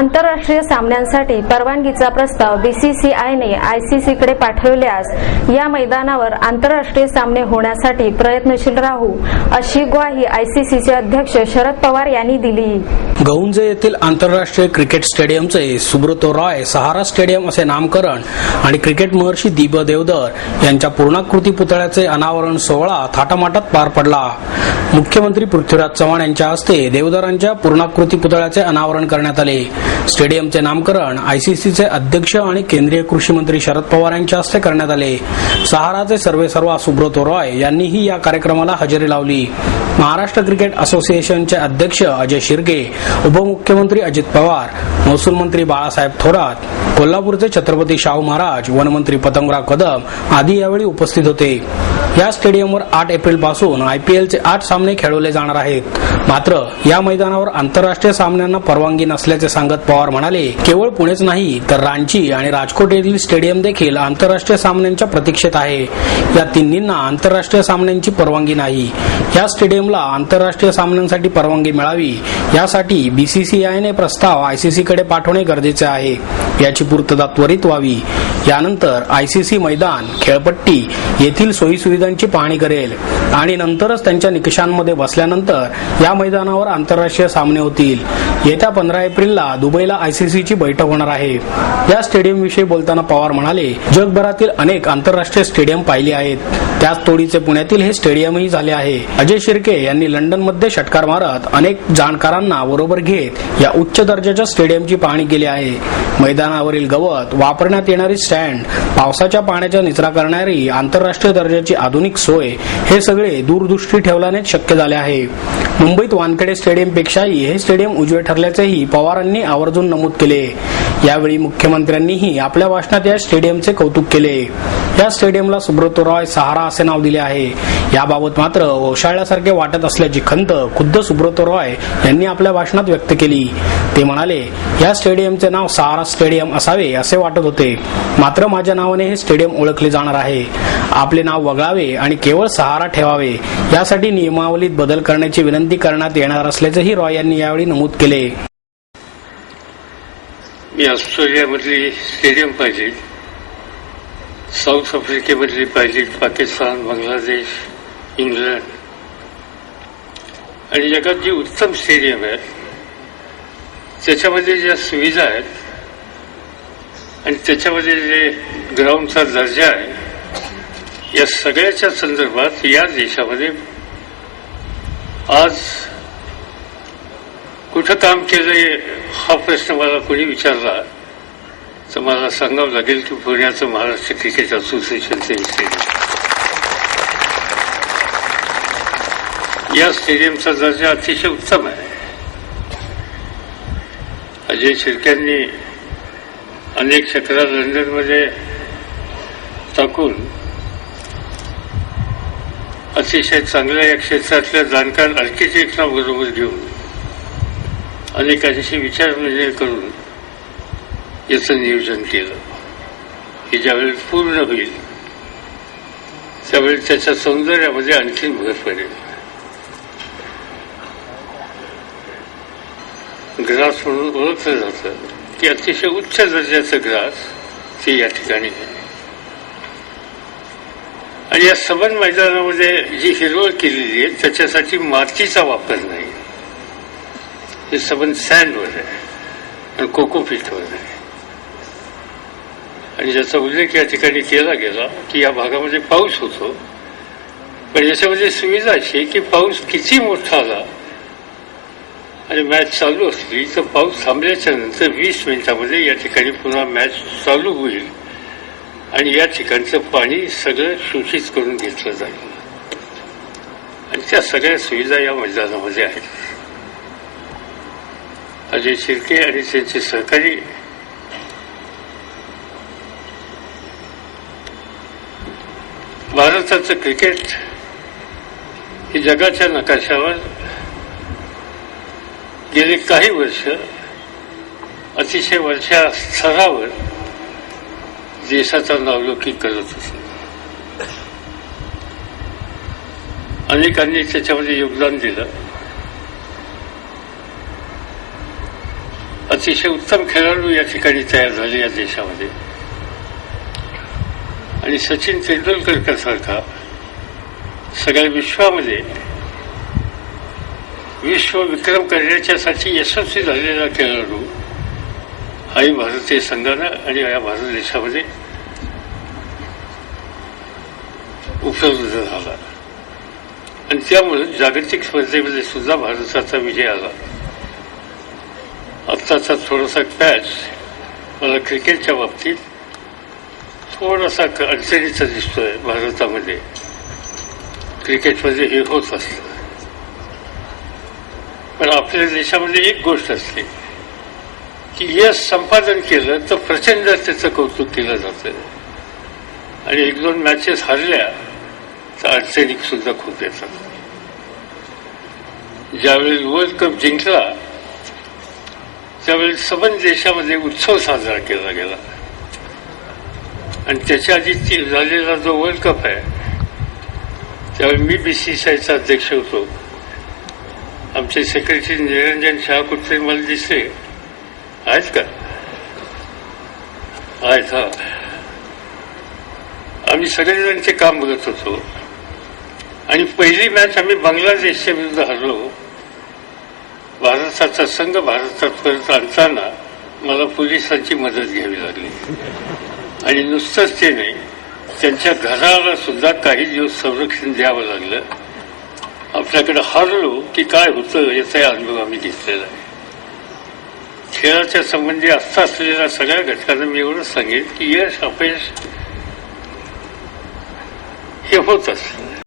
आंतरराष्ट्रीय सामन्यांसाठी परवानगीचा प्रस्ताव बीसीसीआयने आयसीसीकडे पाठवल्यास या मैदानावर आंतरराष्ट्रीय सामने होण्यासाठी प्रयत्नशील राहू अशी ग्वाही आयसीसीचे अध्यक्ष शरद पवार यांनी दिली। गहुंजे येथील आंतरराष्ट्रीय क्रिकेट स्टेडियमचे सुब्रतो रॉय सहारा स्टेडियम असे नामकरण आणि क्रिकेट महर्षी दीपा देवधर यांच्या पूर्णाकृती पुतळ्याचे अनावरण सोहळा थाटामाटात पार पडला। मुख्यमंत्री पृथ्वीराज चव्हाण यांच्या हस्ते देवधरांच्या पूर्णाकृती पुतळ्याचे अनावरण करण्यात आले। स्टेडियमचे नामकरण आयसीसीचे अध्यक्ष आणि केंद्रीय कृषी मंत्री शरद पवार यांच्या हस्ते करण्यात आले। सहाराचे सर्वेसर्वा सुब्रतो रॉय यांनीही या कार्यक्रमाला हजेरी लावली। महाराष्ट्र क्रिकेट असोसिएशनचे अध्यक्ष अजय शिर्के, उपमुख्यमंत्री अजित पवार, महसूल मंत्री बाळासाहेब थोरात, कोल्हापूरचे छत्रपती शाहू महाराज, वनमंत्री पतंगराव कदम आदी यावेळी उपस्थित होते। या स्टेडियमवर 8 एप्रिल पासून आयपीएलचे 8 सामने खेळवले जाणार आहेत। मात्र या मैदानावर आंतरराष्ट्रीय सामन्यांना परवानगी नसल्याचे सांगत पवार म्हणाले, केवळ पुणेच नाही तर रांची आणि राजकोट येथील स्टेडियम देखील आंतरराष्ट्रीय सामन्यांच्या प्रतीक्षेत आहे। या तिन्हींना आंतरराष्ट्रीय सामन्यांची परवानगी नाही। या स्टेडियमला आंतरराष्ट्रीय सामन्यांसाठी परवानगी मिळावी यासाठी बीसीसीआयने प्रस्ताव आयसीसीकडे पाठवणे गरजेचे आहे। याची पूर्तता त्वरित व्हावी। यानंतर आयसीसी मैदान, खेळपट्टी येथील सोयीसुविधांची पाहणी करेल आणि नंतरच त्यांच्या निकषांमध्ये बसल्यानंतर या मैदानावर आंतरराष्ट्रीय सामने होतील। येत्या 15 एप्रिलला दुबईला आयसीसीची बैठक होणार आहे। या स्टेडियम विषयी बोलताना पवार म्हणाले, जगभरातील अनेक आंतरराष्ट्रीय स्टेडियम पाहिले आहेत, त्याच तोडीचे पुण्यातील हे स्टेडियमही झाले आहे। अजय शिर्के यांनी लंडनमध्ये षटकार मारत अनेक जाणकारांना बरोबर घेत या उच्च दर्जाच्या स्टेडियमची पाहणी केली आहे। मैदानावरील गवत, वापरण्यात येणारी स्टँड, पावसाच्या पाण्याचा निचरा करणारी आंतरराष्ट्रीय दर्जाची आधुनिक सोय हे सगळे दूरदृष्टी ठेवल्याने शक्य झाले आहे। मुंबईत वानखेडे स्टेडियमपेक्षाही हे स्टेडियम उजवे ठरल्याचेही पवारांनी आवर्जून नमूद केले। यावेळी मुख्यमंत्र्यांनीही आपल्या भाषणात या स्टेडियमचे कौतुक केले। या स्टेडियमला सुब्रतो रॉय सहारा असे नाव दिले आहे। याबाबत मात्र ओशाळल्यासारखे वाटत असल्याची खंत खुद्द सुब्रतो रॉय यांनी आपल्या भाषणात व्यक्त केली। ते म्हणाले, या स्टेडियमचे नाव सहारा स्टेडियम असावे असे वाटत होते, मात्र माझ्या नावाने हे स्टेडियम ओळखले जाणार आहे। आपले नाव वगळावे आणि केवळ सहारा ठेवावे यासाठी नियमावलीत बदल करण्याची विनंती करण्यात येणार असल्याचेही रॉय यांनी यावेळी नमूद केले। मी ऑस्ट्रेलियामधली स्टेडियम पाहिली, साऊथ आफ्रिकेमधली पाहिली, पाकिस्तान, बांगलादेश, इंग्लंड आणि जगात जी उत्तम स्टेडियम आहे त्याच्यामध्ये ज्या सुविधा आहेत आणि त्याच्यामध्ये जे ग्राउंडचा दर्जा आहे या सगळ्याच्या संदर्भात या देशामध्ये आज कुठं काम केलंय हा प्रश्न मला कोणी विचारला तर मला सांगावं लागेल की पुण्याचं महाराष्ट्र क्रिकेट असोसिएशनचं स्टेडियम, या स्टेडियमचा दर्जा अतिशय उत्तम आहे। अजय शिर्क्यांनी अनेक चक्रा लंडनमध्ये टाकून अतिशय चांगल्या या क्षेत्रातल्या जाणकार आर्किटेक्टना बरोबर घेऊन अनेकांशी विचारविनिमय करून याचं नियोजन केलं की ज्यावेळी पूर्ण होईल त्यावेळी त्याच्या सौंदर्यामध्ये आणखीन भर पडेल। ग्रास म्हणून ओळखलं जातं की अतिशय उच्च दर्जाचं ग्रास ते या ठिकाणी आहे आणि या सबन मैदानामध्ये जी हिरवळ केलेली आहे त्याच्यासाठी मातीचा वापर नाही, हे सबन सँडवर आहे आणि कोकोपीटवर आहे आणि ज्याचा उल्लेख या ठिकाणी केला गेला की या भागामध्ये पाऊस होतो, पण याच्यामध्ये सुविधा अशी आहे की पाऊस किती मोठा आला आणि मॅच चालू असली तर पाऊस थांबल्याच्या नंतर 20 मिनिटांमध्ये या ठिकाणी पुन्हा मॅच चालू होईल आणि या ठिकाणचं पाणी सगळं शोषित करून घेतलं जाईल आणि त्या सगळ्या सुविधा या मैदानामध्ये आहेत। अजय शिर्के आणि त्यांचे सहकारी भारताचं क्रिकेट हे जगाच्या नकाशावर गेले काही वर्ष अतिशय वरच्या स्तरावर देशाचा नावलौकिक करत होते। अनेकांनी त्याच्यामध्ये योगदान दिलं। अतिशय उत्तम खेळाडू या ठिकाणी तयार झाले या देशामध्ये. आणि सचिन तेंडुलकर सारखा सगळ्या विश्वामध्ये विश्व विक्रम करण्याच्यासाठी यशस्वी झालेला खेळाडू हाही भारतीय संघानं आणि या भारत देशामध्ये उपलब्ध झाला. आणि त्यामुळे जागतिक स्पर्धेमध्ये सुद्धा भारताचा विजय आला. आत्ताचा थोडासा पॅच मला क्रिकेटच्या बाबतीत थोडासा अडचणीचा दिसतोय. भारतामध्ये क्रिकेटमध्ये हे होत असतं. पण आपल्या देशामध्ये एक गोष्ट असते की यश संपादन केलं तर प्रचंड त्याचं कौतुक केलं जातं आणि एक दोन मॅचेस हरल्या तर अडचणी सुद्धा खूप येतात. ज्यावेळी वर्ल्ड कप जिंकला त्यावेळी सबंध देशामध्ये उत्सव साजरा केला गेला. आणि त्याच्या आधी झालेला जो वर्ल्ड कप आहे त्यावेळी मी BCCIचा अध्यक्ष होतो. आमचे सेक्रेटरी निरंजन शाह कुठे मला दिसले आहेत का? आहेत. हा, आम्ही सगळेजण ते काम बघत होतो. आणि पहिली मॅच आम्ही बांगलादेशच्या विरुद्ध हरलो. भारताचा संघ भारतात परत आणताना मला पोलिसांची मदत घ्यावी लागली. आणि नुसतंच ते नाही, त्यांच्या घराला सुद्धा काही दिवस संरक्षण द्यावं लागलं. आपल्याकडे हरलो की काय होतं याचा अनुभव आम्ही घेतलेला आहे. खेळाच्या संबंधी आस्था असलेल्या सगळ्या घटकांना मी एवढंच सांगेन की यश अपयश हे होत असतं.